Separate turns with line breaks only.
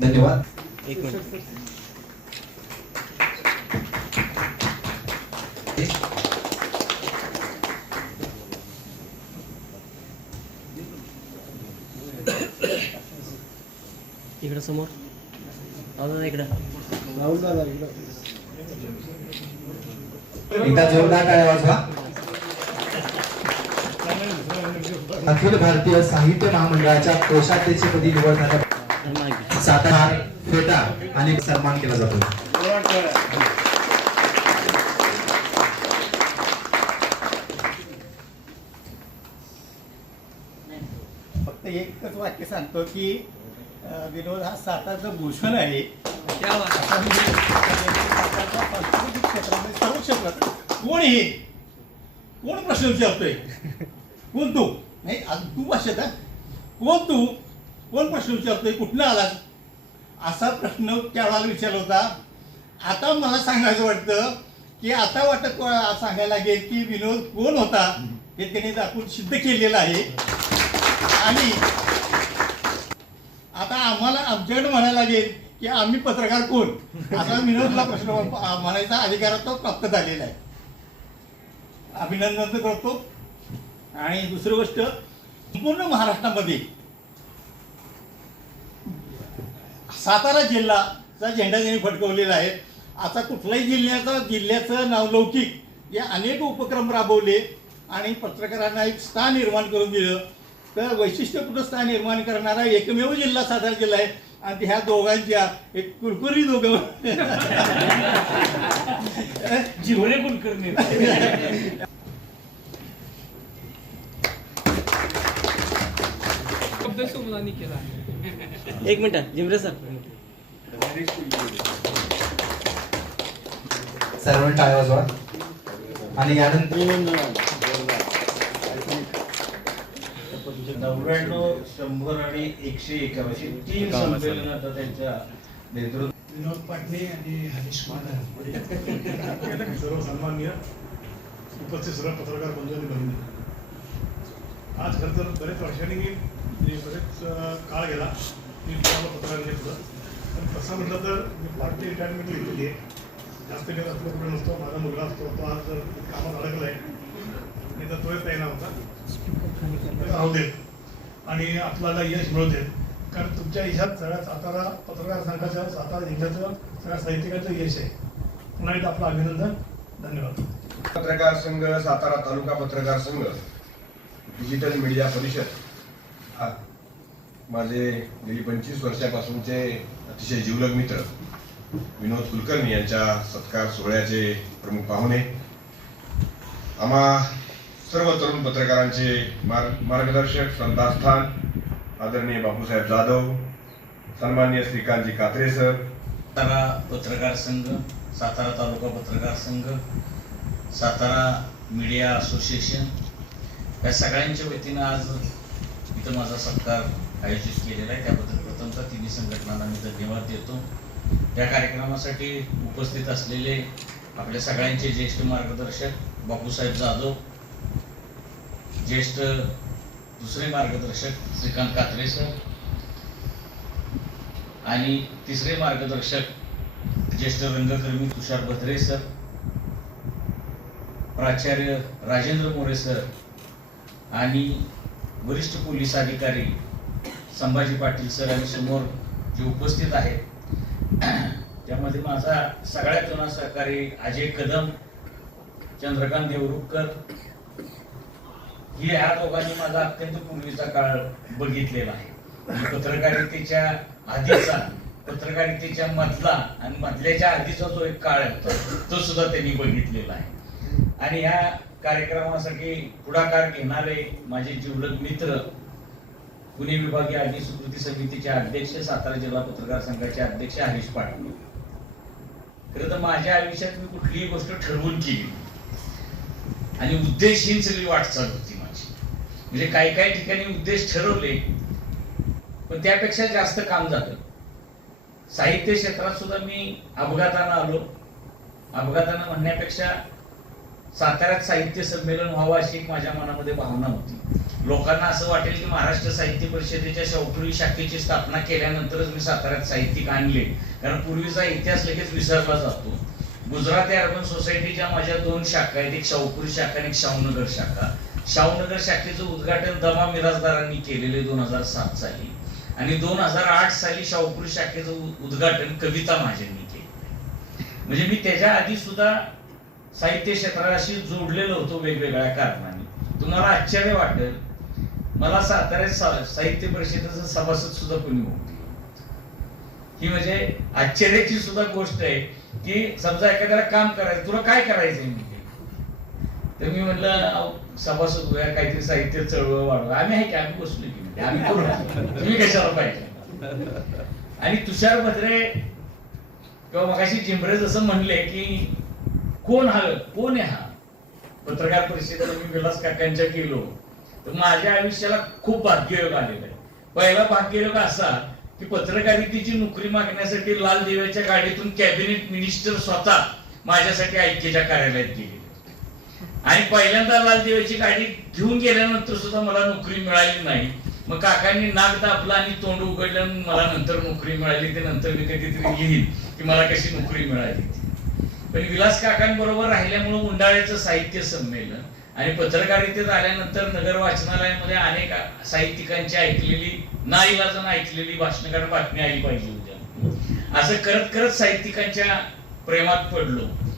धन्यवाद.
एक मिनिट. इकडं समोर. आहो दादा इकडं.
एकदा जोरदार टाळ्या वाजवा. अखिल भारतीय साहित्य महामंडळाच्या कोषाध्यक्ष पदी निवड झाल्या सातारा फेटा आणि सन्मान केला जातो.
फक्त एकच वाक्य सांगतो की विनोद हा सातारचं भूषण आहे. आता म्हणजे मी सांस्कृतिक क्षेत्रामध्ये सर्व क्षेत्रात कोण हे? कोण प्रश्न विचारतोय? कोण तू? नाही तू भाषेत कोण तू? कोण प्रश्न विचारतोय? कुठनं आलास? असा प्रश्न त्यावेळेला विचारला होता. आता मला सांगायचं वाटतं की आता वाटत सांगायला लागेल की विनोद कोण होता हे त्याने दाखवून सिद्ध केलेलं आहे. आणि आता आम्हाला आमच्याकडे म्हणायला लागेल की आम्ही पत्रकार कोण? असा विनोदला प्रश्न म्हणायचा अधिकार प्राप्त झालेला आहे. अभिनंदन तर करतो. आणि दुसरी गोष्ट संपूर्ण महाराष्ट्रामध्ये सातारा जिल्हाचा झेंडा ज्यांनी फडकवलेला आहे आता कुठल्याही जिल्ह्याचा जिल्ह्याचं नावलौकिक या अनेक उपक्रम राबवले आणि पत्रकारांना एक स्थान निर्माण करून दिलं. तर वैशिष्ट्यपूर्ण स्थान निर्माण करणारा एकमेव जिल्हा सातारा जिल्हा आहे. आणि ह्या दोघांच्या एक कुरकुरी दोघं. जिवळे कुलकर्णी.
शब्द केला आहे.
एक मिनिट जिमरे सर.
सर्वांनी टाळ्या वाजवा. आणि यानंतर
नव्याण्णव शंभर आणि एकशे एकावशी तीन संमेलन आता त्यांच्या नेतृत्व
विनोद पाटणे आणि हरीश माधव. सर्व सन्माननीय उपस्थित सर्व पत्रकार बंधू आणि भगिनी आज खरं तर बरेच वर्षांनी मी बरेच काळ गेला. मी तुम्हाला पत्रकार घेतलं पण तसं म्हटलं तर मी पार्टी रिटायरमेंट घेतली आहे जास्त काही आपलं कुठे नसतो माझा मुलगा असतो तो आज कामात अडकला आहे नाही तर तो येता होता राहू देत आणि आपल्याला यश मिळू देत कारण तुमच्या यशात सगळ्या सातारा पत्रकार संघाचं सातारा जिल्ह्याचं सगळ्या साहित्यिकाचं यश आहे पुन्हा एकदा आपलं अभिनंदन धन्यवाद
पत्रकार संघ सातारा तालुका पत्रकार संघ डिजिटल मीडिया परिषद. हा. माझे गेली पंचवीस वर्षापासूनचे अतिशय जीवलग मित्र विनोद कुलकर्णी यांच्या सत्कार सोहळ्याचे प्रमुख पाहुणे. आम्हा सर्व तरुण पत्रकारांचे मार्ग मार्गदर्शक संतास्थान आदरणीय बापूसाहेब जाधव सन्मान्य श्रीकांतजी कात्रे सर.
सातारा पत्रकार संघ सातारा तालुका पत्रकार संघ सातारा मीडिया असोसिएशन या सगळ्यांच्या वतीनं आज इथं माझा सत्कार आयोजित केलेला आहे. त्याबद्दल प्रथमतः तिन्ही संघटनांना मी धन्यवाद देतो. या कार्यक्रमासाठी उपस्थित असलेले आपल्या सगळ्यांचे ज्येष्ठ मार्गदर्शक बापूसाहेब जाधव ज्येष्ठ दुसरे मार्गदर्शक श्रीकांत कात्रे सर आणि तिसरे मार्गदर्शक ज्येष्ठ रंगकर्मी तुषार भद्रे सर प्राचार्य राजेंद्र मोरे सर आणि वरिष्ठ पोलीस अधिकारी संभाजी पाटील सर आणि समोर जे उपस्थित आहेत त्यामध्ये माझा सगळ्यात जुना सहकारी अजय कदम चंद्रकांत देवरुखकर ही ह्या दोघांनी माझा अत्यंत पूर्वीचा काळ बघितलेला आहे. पत्रकारितेच्या आधीचा पत्रकारितेच्या मधला आणि मधल्याच्या आधीचा जो एक काळ होता तो सुद्धा त्यांनी बघितलेला आहे. आणि ह्या कार्यक्रमासाठी पुढाकार घेणारे माझे जीवलग मित्र पुणे विभागीय आधी स्मृती समितीचे अध्यक्ष सातारा जिल्हा पत्रकार संघाचे अध्यक्ष हरीश पाटील. खरं तर माझ्या आयुष्यात मी कुठलीही गोष्ट ठरवून केली आणि उद्देशहीन सगळी वाटचाल होती माझी. म्हणजे काही काही ठिकाणी उद्देश ठरवले पण त्यापेक्षा जास्त काम झालं. साहित्य क्षेत्रात सुद्धा मी अपघातानं आलो. अपघातानं म्हणण्यापेक्षा साताऱ्यात साहित्य संमेलन व्हावं अशी एक माझ्या मनामध्ये भावना होती. लोकांना असं वाटेल की महाराष्ट्र साहित्य परिषदेच्या शौपुरी शाखेची स्थापना केल्यानंतरच मी साताऱ्यात साहित्यिक आणले. कारण पूर्वीचा इतिहास लगेच विसरला जातो. गुजराती अर्बन सोसायटीच्या माझ्या दोन शाखा आहेत. एक शाहूपुरी शाखा आणि एक शाहूनगर शाखा. शाहूनगर शाखेचं उद्घाटन दमा मिराजदारांनी केलेले दोन हजार सात साली. आणि दोन हजार आठ साली शाहूपुरी शाखेचं उद्घाटन कविता महाजननी केले म्हणजे मी त्याच्या आधी सुद्धा साहित्य क्षेत्राशी जोडलेलो होतो वेगवेगळ्या कारणाने. तुम्हाला आश्चर्य वाटेल. मला साताऱ्यात सा- साहित्य परिषदेचं सभासद सुद्धा कोणी होते ही म्हणजे आश्चर्याची सुद्धा गोष्ट आहे की समजा एखाद्याला काम करायचं तुला काय करायचंय म्हणजे तर मी म्हटलं सभासद होऊया काहीतरी साहित्य चळवळ वाढवा. आम्ही आहे की आम्ही बसलो की आम्ही करू तुम्ही कशाला पाहिजे? आणि तुषार भद्रे किंवा मगाशी जिंभरे जसं म्हणले की कोण हा? कोण आहे हा? पत्रकार परिषदेला मी विलास काकांच्या गेलो तर माझ्या आयुष्याला खूप भाग्ययोग आलेला आहे. पहिला भाग्ययोग असा की पत्रकारितेची नोकरी मागण्यासाठी लाल देवाच्या गाडीतून कॅबिनेट मिनिस्टर स्वतः माझ्यासाठी ऐक्यच्या कार्यालयात गेले. आणि पहिल्यांदा लाल देवाची गाडी घेऊन गेल्यानंतर सुद्धा मला नोकरी मिळाली नाही. मग काकांनी नाक दाबला आणि तोंड उघडलं मला नंतर नोकरी मिळाली. ते नंतर मी कधीतरी लिहीन की मला कशी नोकरी मिळाली पण विलास काकांबरोबर राहिल्यामुळं उंडाळ्याचं साहित्य संमेलन आणि पत्रकारितेत आल्यानंतर नगर वाचनालयामध्ये अनेक साहित्यिकांची ऐकलेली नाईलाजानं ऐकलेली भाषणकार बातमी आली पाहिजे होत्या असं करत करत साहित्यिकांच्या प्रेमात पडलो.